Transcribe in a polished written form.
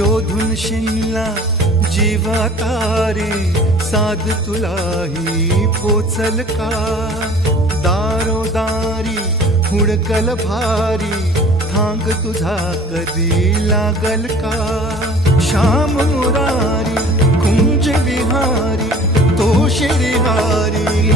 शोधून शिनला जीवा तारे, साध तुलाही पोचल का? दारोदारी हुडकल भारी, थांग तुझा कधी लागल का? श्याम मुरारी कुंज विहारी, तो शिरिहारी